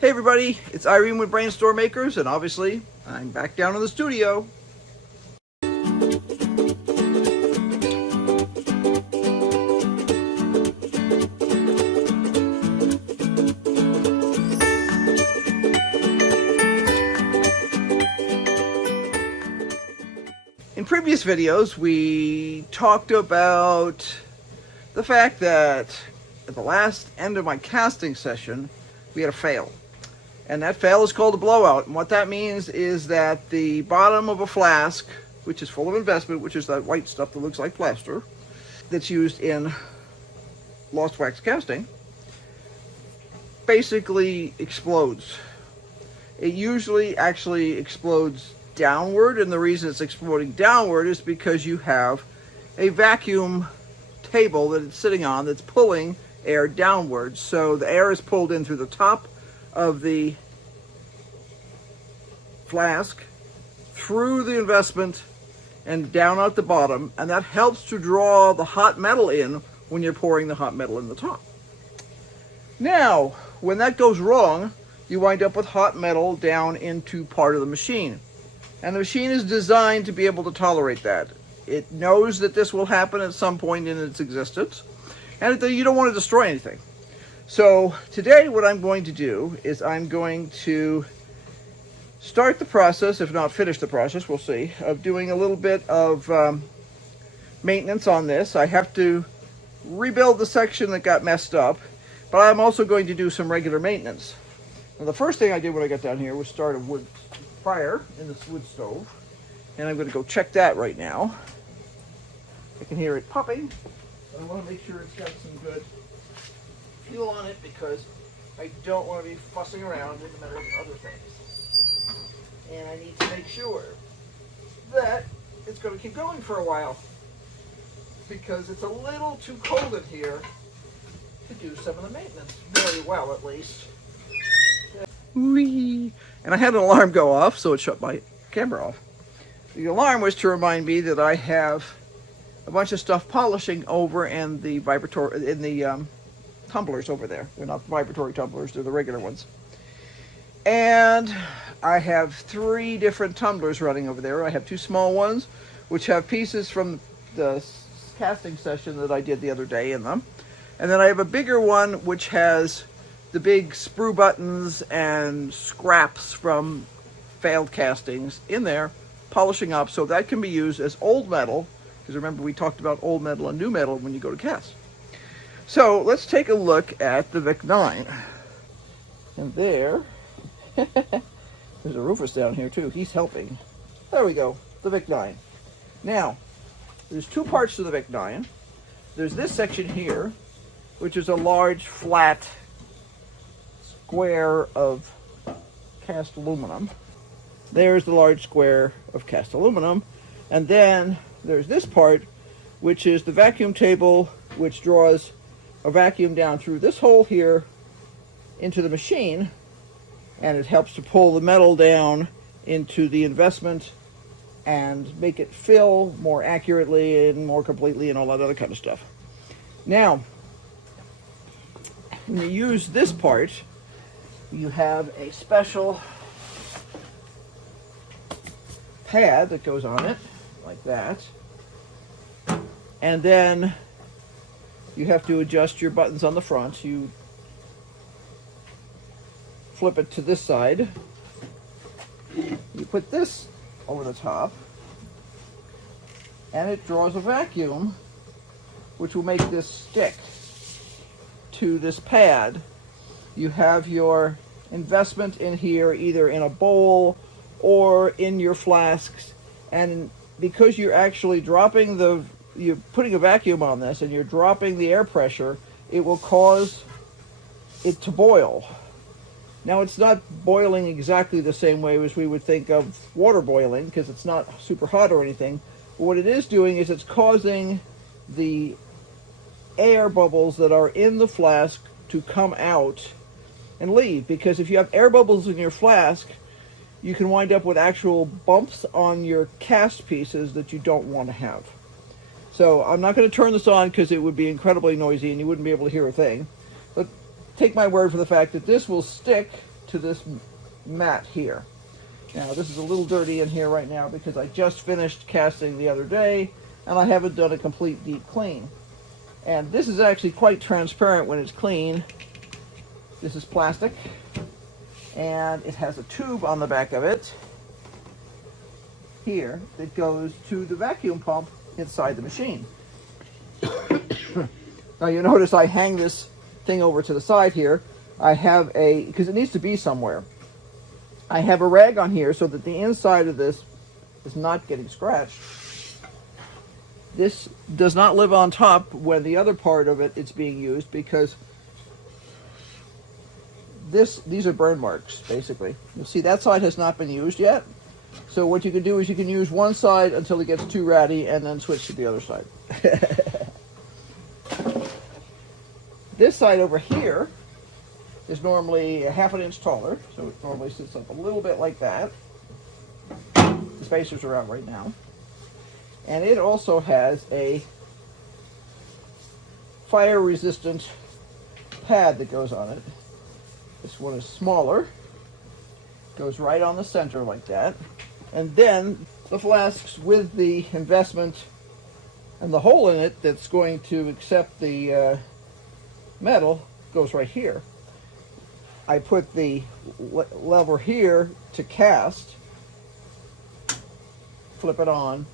Hey everybody, it's Irene with BrainStormAcres, and obviously I'm back down in the studio. In previous videos, we talked about the fact that at the last end of my casting session, we had a fail. And that fail is called a blowout. And what that means is that the bottom of a flask, which is full of investment, which is that white stuff that looks like plaster, that's used in lost wax casting, basically explodes. It usually actually explodes downward, and the reason it's exploding downward is because you have a vacuum table that it's sitting on that's pulling air downwards. So the air is pulled in through the top of the flask, through the investment, and down at the bottom, and that helps to draw the hot metal in when you're pouring the hot metal in the top. Now, when that goes wrong, you wind up with hot metal down into part of the machine. And the machine is designed to be able to tolerate that. It knows that this will happen at some point in its existence, and you don't want to destroy anything. So today what I'm going to do is I'm going to start the process, if not finish the process, we'll see, of doing a little bit of maintenance on this. I have to rebuild the section that got messed up, but I'm also going to do some regular maintenance. Now, the first thing I did when I got down here was start a wood fire in this wood stove, and I'm going to go check that right now. I can hear it popping. I want to make sure it's got some good fuel on it because I don't want to be fussing around in the middle of other things. And I need to make sure that it's going to keep going for a while because it's a little too cold in here to do some of the maintenance very well, at least. Whee! And I had an alarm go off, so it shut my camera off. The alarm was to remind me that I have a bunch of stuff polishing over in the tumblers over there. They're not vibratory tumblers, they're the regular ones. And I have 3 different tumblers running over there. I have 2 small ones, which have pieces from the casting session that I did the other day in them. And then I have a bigger one, which has the big sprue buttons and scraps from failed castings in there, polishing up, so that can be used as old metal, because remember we talked about old metal and new metal when you go to cast. So let's take a look at the Vic 9. And there's a Rufus down here too. He's helping. There we go, the Vic 9. Now, there's 2 parts to the Vic 9. There's this section here, which is a large flat square of cast aluminum. There's the large square of cast aluminum. And then there's this part, which is the vacuum table, which draws a vacuum down through this hole here into the machine, and it helps to pull the metal down into the investment and make it fill more accurately and more completely and all that other kind of stuff. Now, when you use this part, you have a special pad that goes on it, like that. And then you have to adjust your buttons on the front. You flip it to this side. You put this over the top, and it draws a vacuum, which will make this stick to this pad. You have your investment in here, either in a bowl or in your flasks, and because you're actually dropping you're putting a vacuum on this and you're dropping the air pressure, it will cause it to boil. Now, it's not boiling exactly the same way as we would think of water boiling, because it's not super hot or anything. But what it is doing is it's causing the air bubbles that are in the flask to come out and leave, because if you have air bubbles in your flask, you can wind up with actual bumps on your cast pieces that you don't want to have. So I'm not going to turn this on because it would be incredibly noisy and you wouldn't be able to hear a thing. But take my word for the fact that this will stick to this mat here. Now this is a little dirty in here right now because I just finished casting the other day and I haven't done a complete deep clean. And this is actually quite transparent when it's clean. This is plastic and it has a tube on the back of it here that goes to the vacuum pump inside the machine. Now you notice I hang this thing over to the side here. I have because it needs to be somewhere. I have a rag on here so that the inside of this is not getting scratched. This does not live on top when the other part of it is being used because these are burn marks, basically. You'll see that side has not been used yet. So what you can do is you can use one side until it gets too ratty and then switch to the other side. This side over here is normally a ½ inch taller, so it normally sits up a little bit like that. The spacers are out right now. And it also has a fire-resistant pad that goes on it. This one is smaller, goes right on the center like that. And then the flasks with the investment and the hole in it that's going to accept the metal goes right here. I put the lever here to cast, flip it on,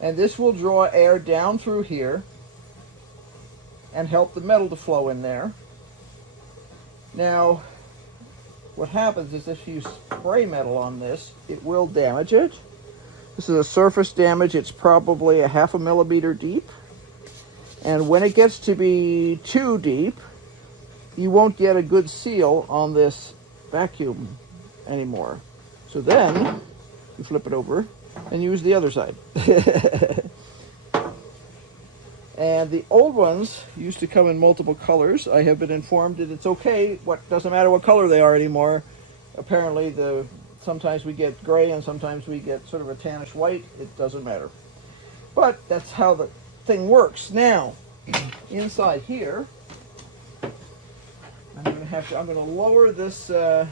and this will draw air down through here and help the metal to flow in there. Now, what happens is if you spray metal on this, it will damage it. This is a surface damage. It's probably a ½ millimeter deep. And when it gets to be too deep, you won't get a good seal on this vacuum anymore. So then you flip it over and use the other side. And the old ones used to come in multiple colors. I have been informed that it's okay. Doesn't matter what color they are anymore. Apparently sometimes we get gray and sometimes we get sort of a tannish white. It doesn't matter. But that's how the thing works. Now, inside here, I'm going to lower this, going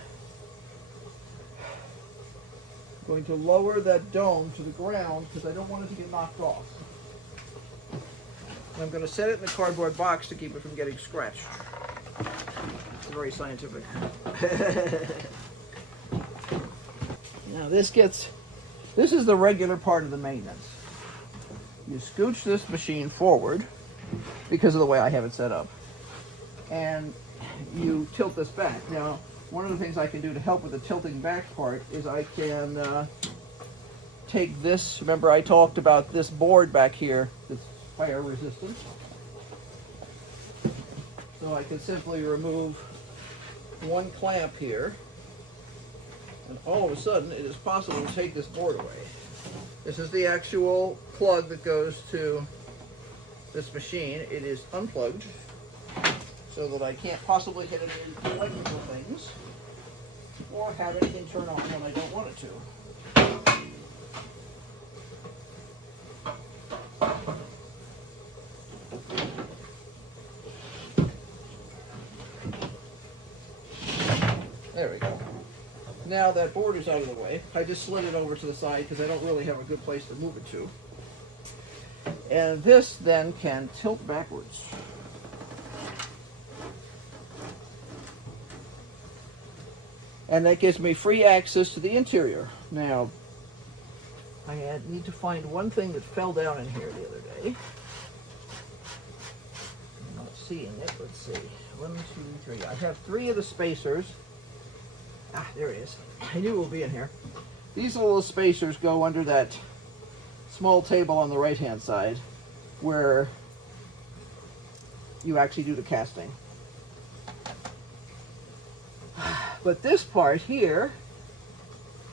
to lower that dome to the ground because I don't want it to get knocked off. And I'm going to set it in a cardboard box to keep it from getting scratched. It's very scientific. Now this is the regular part of the maintenance. You scooch this machine forward because of the way I have it set up. And you tilt this back. Now, one of the things I can do to help with the tilting back part is I can take this, remember I talked about this board back here that's fire resistant. So I can simply remove one clamp here, and all of a sudden it is possible to take this board away. This is the actual plug that goes to this machine. It is unplugged, so that I can't possibly hit any electrical things or have anything turn on when I don't want it to. There we go. Now that board is out of the way, I just slid it over to the side because I don't really have a good place to move it to. And this then can tilt backwards. And that gives me free access to the interior. Now, I need to find one thing that fell down in here the other day. I'm not seeing it. Let's see. 1, 2, 3. I have 3 of the spacers. Ah, there it is. I knew it would be in here. These little spacers go under that small table on the right-hand side where you actually do the casting. But this part here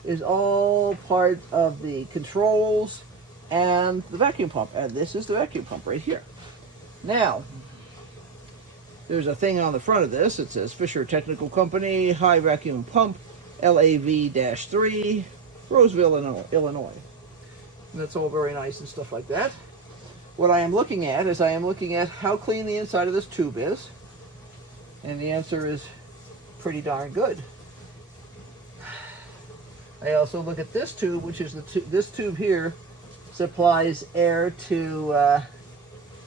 is all part of the controls and the vacuum pump. And this is the vacuum pump right here. Now, there's a thing on the front of this. It says Fisher Technical Company, High Vacuum Pump, LAV-3, Roseville, Illinois. And that's all very nice and stuff like that. What I am looking at is I am looking at how clean the inside of this tube is. And the answer is pretty darn good. I also look at this tube, which is this tube here supplies air to a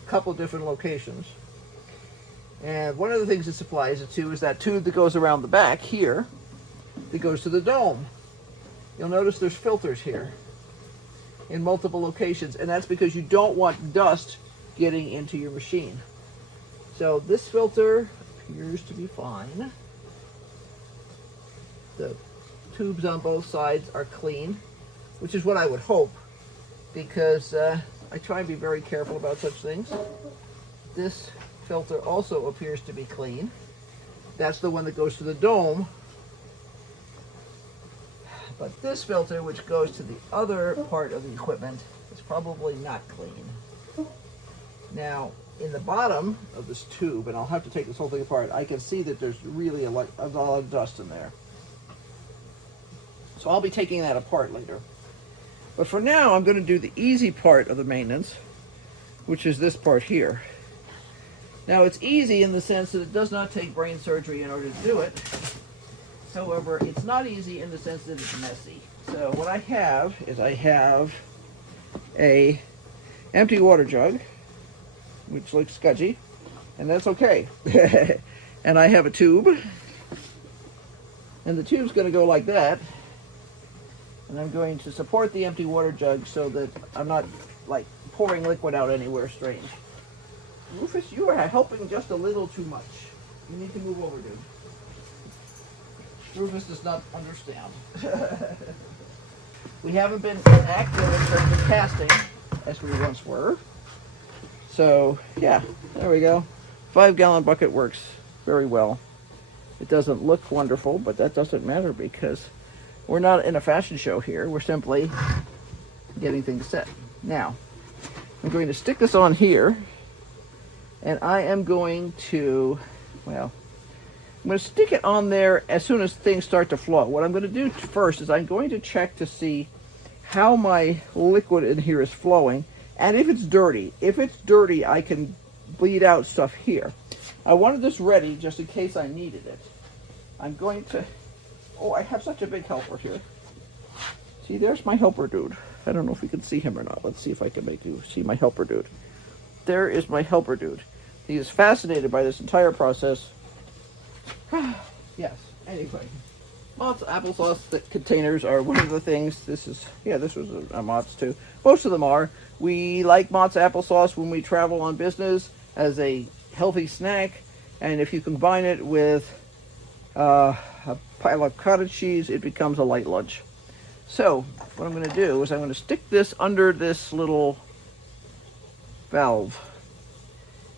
couple different locations. And one of the things it supplies it to is that tube that goes around the back here that goes to the dome. You'll notice there's filters here in multiple locations, and that's because you don't want dust getting into your machine. So this filter appears to be fine. The tubes on both sides are clean, which is what I would hope, because I try and be very careful about such things. This filter also appears to be clean. That's the one that goes to the dome. But this filter, which goes to the other part of the equipment, is probably not clean. Now, in the bottom of this tube, and I'll have to take this whole thing apart, I can see that there's really a lot of dust in there. So I'll be taking that apart later. But for now, I'm going to do the easy part of the maintenance, which is this part here. Now, it's easy in the sense that it does not take brain surgery in order to do it. However, it's not easy in the sense that it's messy. So what I have is I have a empty water jug, which looks scudgy, and that's okay. And I have a tube, and the tube's going to go like that. And I'm going to support the empty water jug so that I'm not like pouring liquid out anywhere strange. Rufus, you are helping just a little too much. You need to move over, dude. Rufus does not understand. We haven't been active in terms of casting as we once were. So, yeah, there we go. 5-gallon bucket works very well. It doesn't look wonderful, but that doesn't matter because we're not in a fashion show here. We're simply getting things set. Now, I'm going to stick this on here, and I am going to, well, I'm going to stick it on there as soon as things start to flow. What I'm going to do first is I'm going to check to see how my liquid in here is flowing, and if it's dirty. If it's dirty, I can bleed out stuff here. I wanted this ready just in case I needed it. I'm going to, oh, I have such a big helper here. See, there's my helper dude. I don't know if we can see him or not. Let's see if I can make you see my helper dude. There is my helper dude. He is fascinated by this entire process. Yes, anyway. Mott's applesauce containers are one of the things. This was a Mott's too. Most of them are. We like Mott's applesauce when we travel on business as a healthy snack. And if you combine it with a pile of cottage cheese, it becomes a light lunch. So what I'm going to do is I'm going to stick this under this little valve.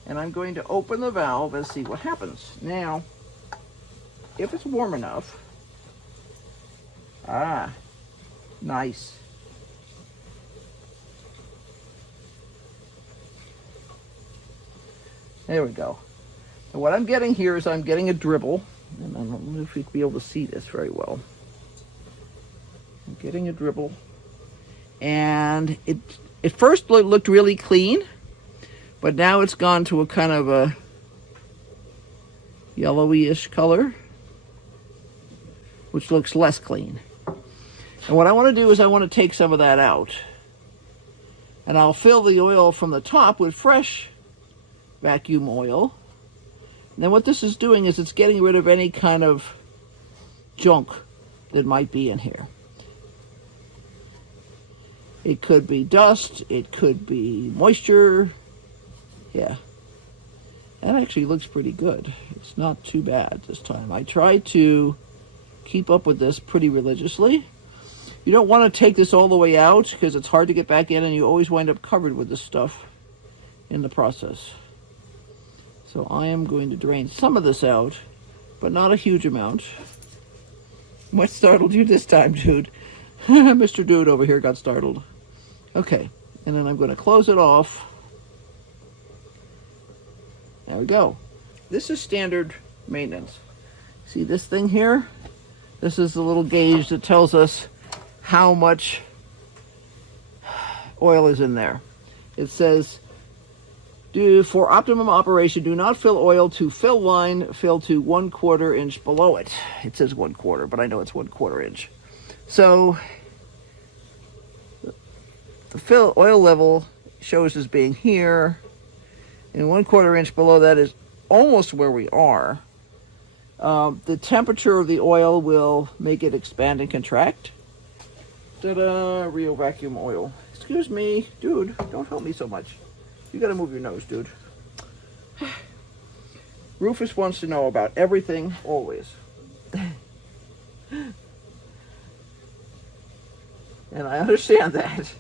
And I'm going to open the valve and see what happens. Now, if it's warm enough, nice. There we go. And what I'm getting here is I'm getting a dribble, and I don't know if you'll be able to see this very well. I'm getting a dribble, and it first looked really clean, but now it's gone to a kind of a yellowy-ish color, which looks less clean. And what I want to do is I want to take some of that out, and I'll fill the oil from the top with fresh vacuum oil. And then what this is doing is it's getting rid of any kind of junk that might be in here. It could be dust, it could be moisture. Yeah. That actually looks pretty good. It's not too bad this time. I tried to keep up with this pretty religiously. You don't want to take this all the way out because it's hard to get back in, and you always wind up covered with this stuff in the process. So I am going to drain some of this out, but not a huge amount. What startled you this time, dude? Mr. Dude over here got startled. Okay, and then I'm going to close it off. There we go. This is standard maintenance. See this thing here? This is the little gauge that tells us how much oil is in there. It says, for optimum operation, do not fill oil to fill line, fill to 1/4 inch below it. It says 1/4, but I know it's 1/4 inch. So the oil level shows as being here, and 1/4 inch below that is almost where we are. The temperature of the oil will make it expand and contract. Ta-da! Real vacuum oil. Excuse me, dude, don't help me so much. You gotta move your nose, dude. Rufus wants to know about everything, always. And I understand that,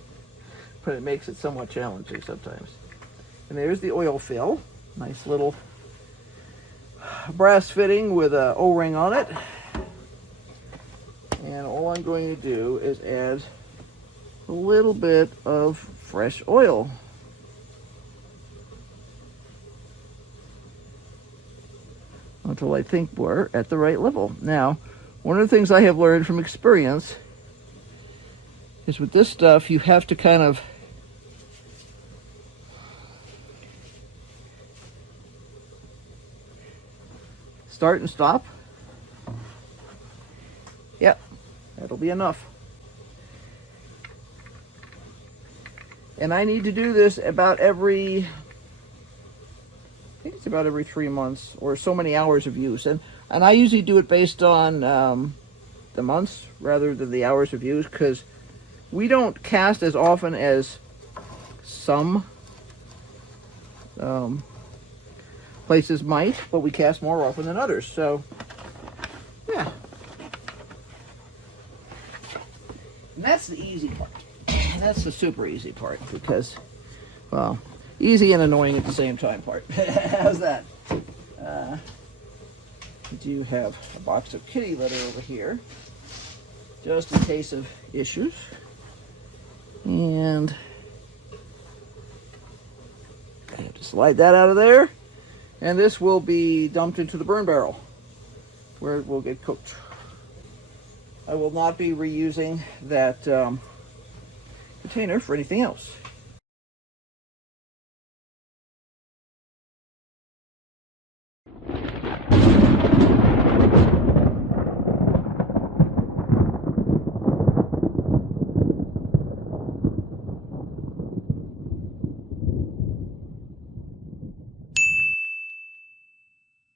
but it makes it somewhat challenging sometimes. And there's the oil fill. Nice little brass fitting with an O-ring on it. And all I'm going to do is add a little bit of fresh oil. Until I think we're at the right level. Now, one of the things I have learned from experience is with this stuff, you have to kind of start and stop. Yep, that'll be enough. And I need to do this about every, I think it's about every 3 months or so many hours of use. And I usually do it based on the months rather than the hours of use, because we don't cast as often as some places might, but we cast more often than others. So, yeah. And that's the easy part. That's the super easy part because, well, easy and annoying at the same time part. How's that? I do have a box of kitty litter over here, just in case of issues. And I have to slide that out of there. And this will be dumped into the burn barrel, where it will get cooked. I will not be reusing that container for anything else.